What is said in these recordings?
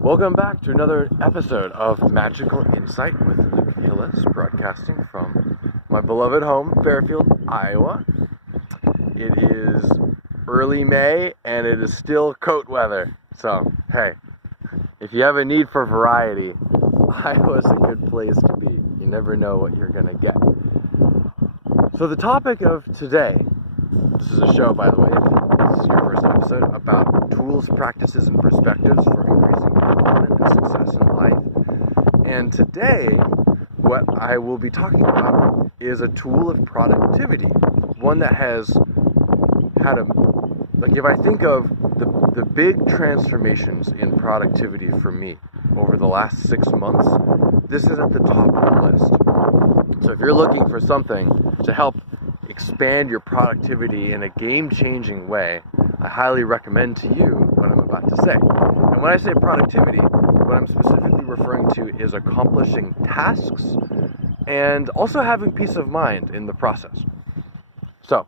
Welcome back to another episode of Magical Insight with Luke Hillis, broadcasting from my beloved home, Fairfield, Iowa. It is early May and it is still coat weather. So, hey, if you have a need for variety, Iowa's a good place to be. You never know what you're going to get. So the topic of today, this is a show, by the way, if this is your first episode, about tools, practices, and perspectives for increasing fulfillment and success in life. And today, what I will be talking about is a tool of productivity. One that has had if I think of the big transformations in productivity for me over the last 6 months, this is at the top of the list. So if you're looking for something to help expand your productivity in a game-changing way, I highly recommend to you what I'm about to say. And when I say productivity, what I'm specifically referring to is accomplishing tasks and also having peace of mind in the process. So,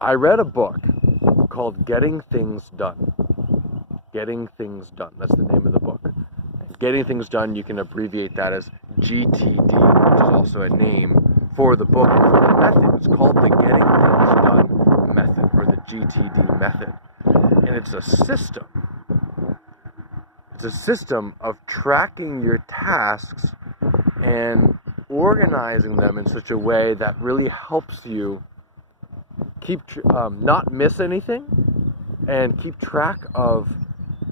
I read a book called Getting Things Done. Getting Things Done, that's the name of the book. Getting Things Done, you can abbreviate that as GTD, which is also a name for the book and for the method. It's called the Getting Things Done method, or the GTD method. And it's a system. It's a system of tracking your tasks and organizing them in such a way that really helps you keep not miss anything and keep track of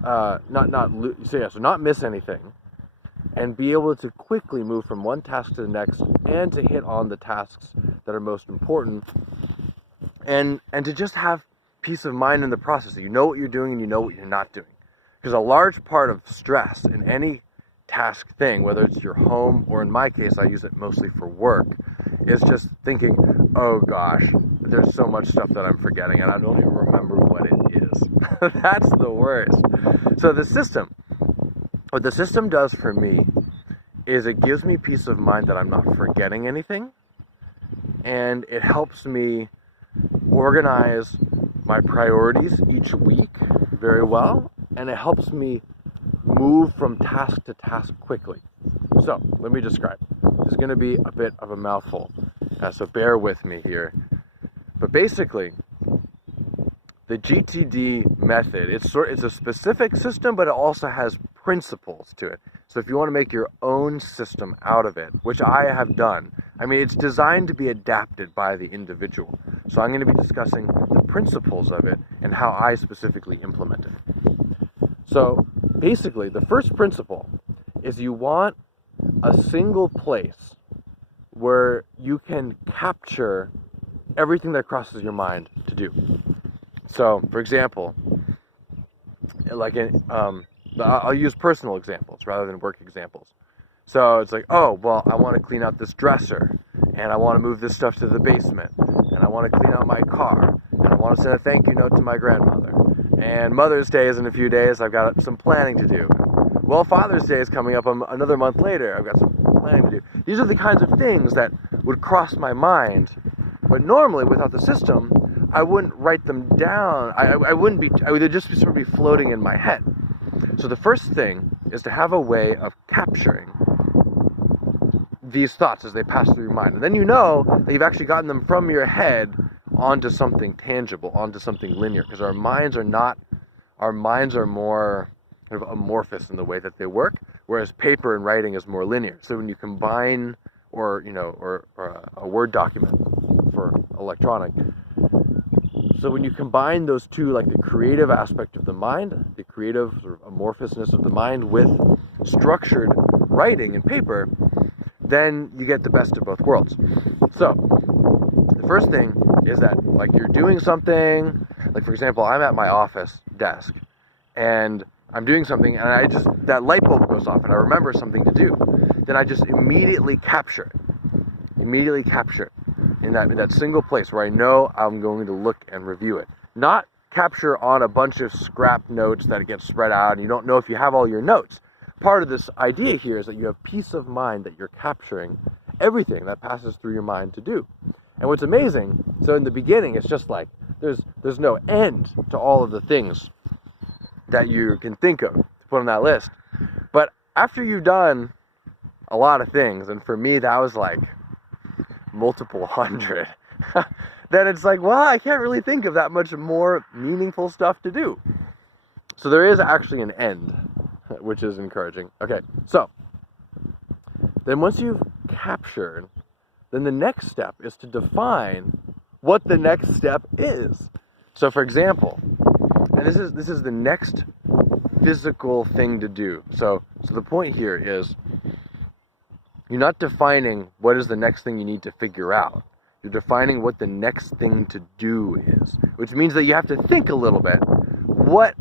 not miss anything, and be able to quickly move from one task to the next and to hit on the tasks that are most important, and to just have peace of mind in the process. You know what you're doing and you know what you're not doing. Because a large part of stress in any task thing, whether it's your home or in my case, I use it mostly for work, is just thinking, oh gosh, there's so much stuff that I'm forgetting and I don't even remember what it is. That's the worst. So what the system does for me is it gives me peace of mind that I'm not forgetting anything, and it helps me organize my priorities each week very well, and it helps me move from task to task quickly. So, let me describe. This is going to be a bit of a mouthful, so bear with me here. But basically, the GTD method, it's a specific system, but it also has principles to it. So if you want to make your own system out of it, which I have done, it's designed to be adapted by the individual. So I'm going to be discussing the principles of it and how I specifically implement it. So basically, the first principle is you want a single place where you can capture everything that crosses your mind to do. So, for example, I'll use personal examples rather than work examples. So it's like, oh, well, I want to clean out this dresser, and I want to move this stuff to the basement, and I want to clean out my car, and I want to send a thank you note to my grandmother. And Mother's Day is in a few days, I've got some planning to do. Well, Father's Day is coming up another month later, I've got some planning to do. These are the kinds of things that would cross my mind, but normally without the system, I wouldn't write them down. I would just sort of be floating in my head. So the first thing is to have a way of capturing these thoughts as they pass through your mind. And then you know that you've actually gotten them from your head onto something tangible, onto something linear. Because our minds are more kind of amorphous in the way that they work, whereas paper and writing is more linear. So when you combine, or a Word document for electronic, so when you combine those two, like the creative aspect of the mind, the creative sort of amorphousness of the mind with structured writing and paper, then you get the best of both worlds. So the first thing is that, like, you're doing something, like for example, I'm at my office desk and I'm doing something and that light bulb goes off and I remember something to do. Then I just immediately capture it in that single place where I know I'm going to look and review it. Not capture on a bunch of scrap notes that get spread out and you don't know if you have all your notes. Part of this idea here is that you have peace of mind that you're capturing everything that passes through your mind to do. And what's amazing, so in the beginning, it's just like, there's no end to all of the things that you can think of. put on that list. But after you've done a lot of things, and for me that was like multiple hundred, then it's like, well, I can't really think of that much more meaningful stuff to do. So there is actually an end, which is encouraging. Okay, so then once you've captured, then the next step is to define what the next step is. So for example, and this is the next physical thing to do. So the point here is you're not defining what is the next thing you need to figure out. You're defining what the next thing to do is, which means that you have to think a little bit. What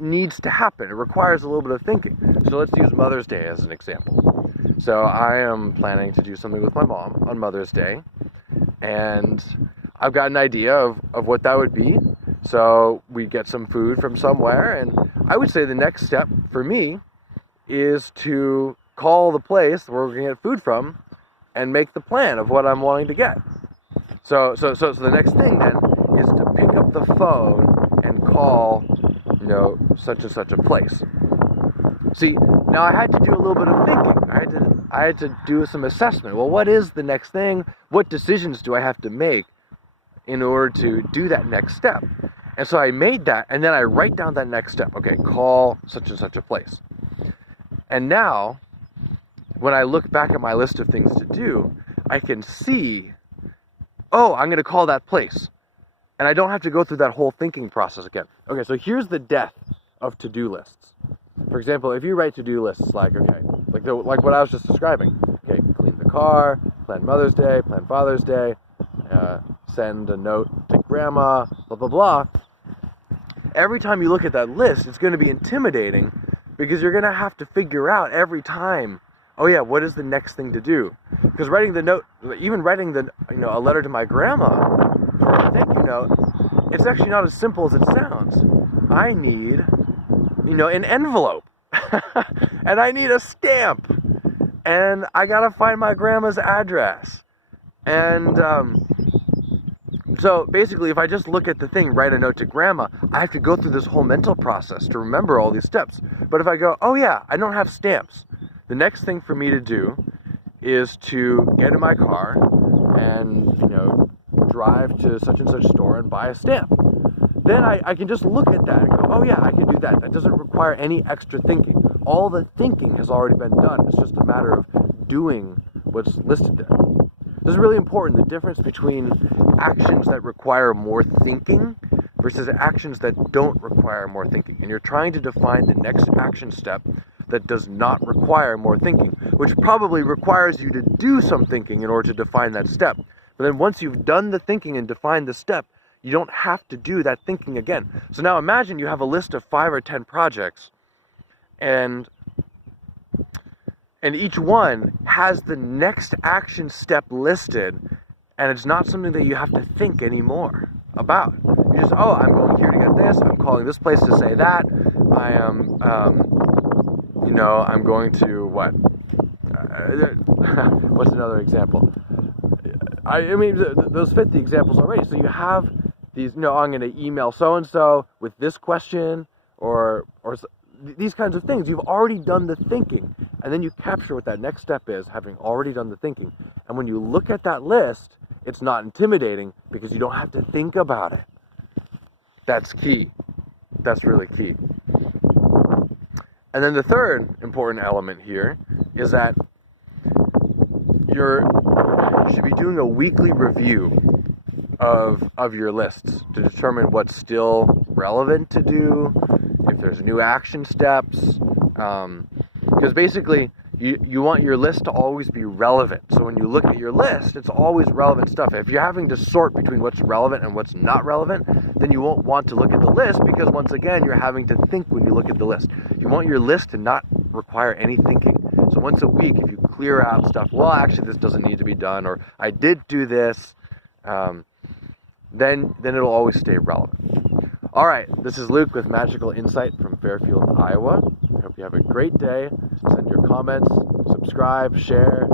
needs to happen? It requires a little bit of thinking. So let's use Mother's Day as an example. So I am planning to do something with my mom on Mother's Day, and I've got an idea of what that would be. So we get some food from somewhere, and I would say the next step for me is to call the place where we're going to get food from and make the plan of what I'm wanting to get. So the next thing then is to pick up the phone and call, such and such a place. See, now I had to do a little bit of thinking. I had to do some assessment. Well, what is the next thing? What decisions do I have to make in order to do that next step? And so I made that, and then I write down that next step. Okay, call such and such a place. And now, when I look back at my list of things to do, I can see, oh, I'm going to call that place. And I don't have to go through that whole thinking process again. Okay, so here's the death of to-do lists. For example, if you write to-do lists like what I was just describing. Okay, clean the car, plan Mother's Day, plan Father's Day, send a note to grandma, blah, blah, blah. Every time you look at that list, it's going to be intimidating because you're going to have to figure out every time, oh yeah, what is the next thing to do? Because writing the note, even writing a letter to my grandma for a thank you note, it's actually not as simple as it sounds. I need, an envelope, and I need a stamp, and I gotta find my grandma's address, and so basically, if I just look at the thing, write a note to grandma, I have to go through this whole mental process to remember all these steps. But if I go, oh yeah, I don't have stamps, the next thing for me to do is to get in my car and, drive to such and such store and buy a stamp. Then I can just look at that and go, oh yeah, I can do that. That doesn't require any extra thinking. All the thinking has already been done. It's just a matter of doing what's listed there. This is really important, the difference between actions that require more thinking versus actions that don't require more thinking. And you're trying to define the next action step that does not require more thinking, which probably requires you to do some thinking in order to define that step. But then once you've done the thinking and defined the step, you don't have to do that thinking again. So now imagine you have a list of 5 or 10 projects, and each one has the next action step listed, and it's not something that you have to think anymore about. You just, oh, I'm going here to get this, I'm calling this place to say that, I am, I'm going to, what? What's another example? Those fit the examples already. So you have these, I'm going to email so-and-so with this question, or these kinds of things. You've already done the thinking, and then you capture what that next step is, having already done the thinking. And when you look at that list, it's not intimidating because you don't have to think about it. That's key. That's really key. And then the third important element here is that you should be doing a weekly review of your lists to determine what's still relevant to do, if there's new action steps, because basically you want your list to always be relevant. So when you look at your list, it's always relevant stuff. If you're having to sort between what's relevant and what's not relevant, then you won't want to look at the list, because once again, you're having to think when you look at the list. You want your list to not require any thinking. So once a week, if you clear out stuff, well, actually this doesn't need to be done, or I did do this, then it'll always stay relevant. All right, this is Luke with Magical Insight from Fairfield, Iowa. I hope you have a great day. Send your comments, subscribe, share,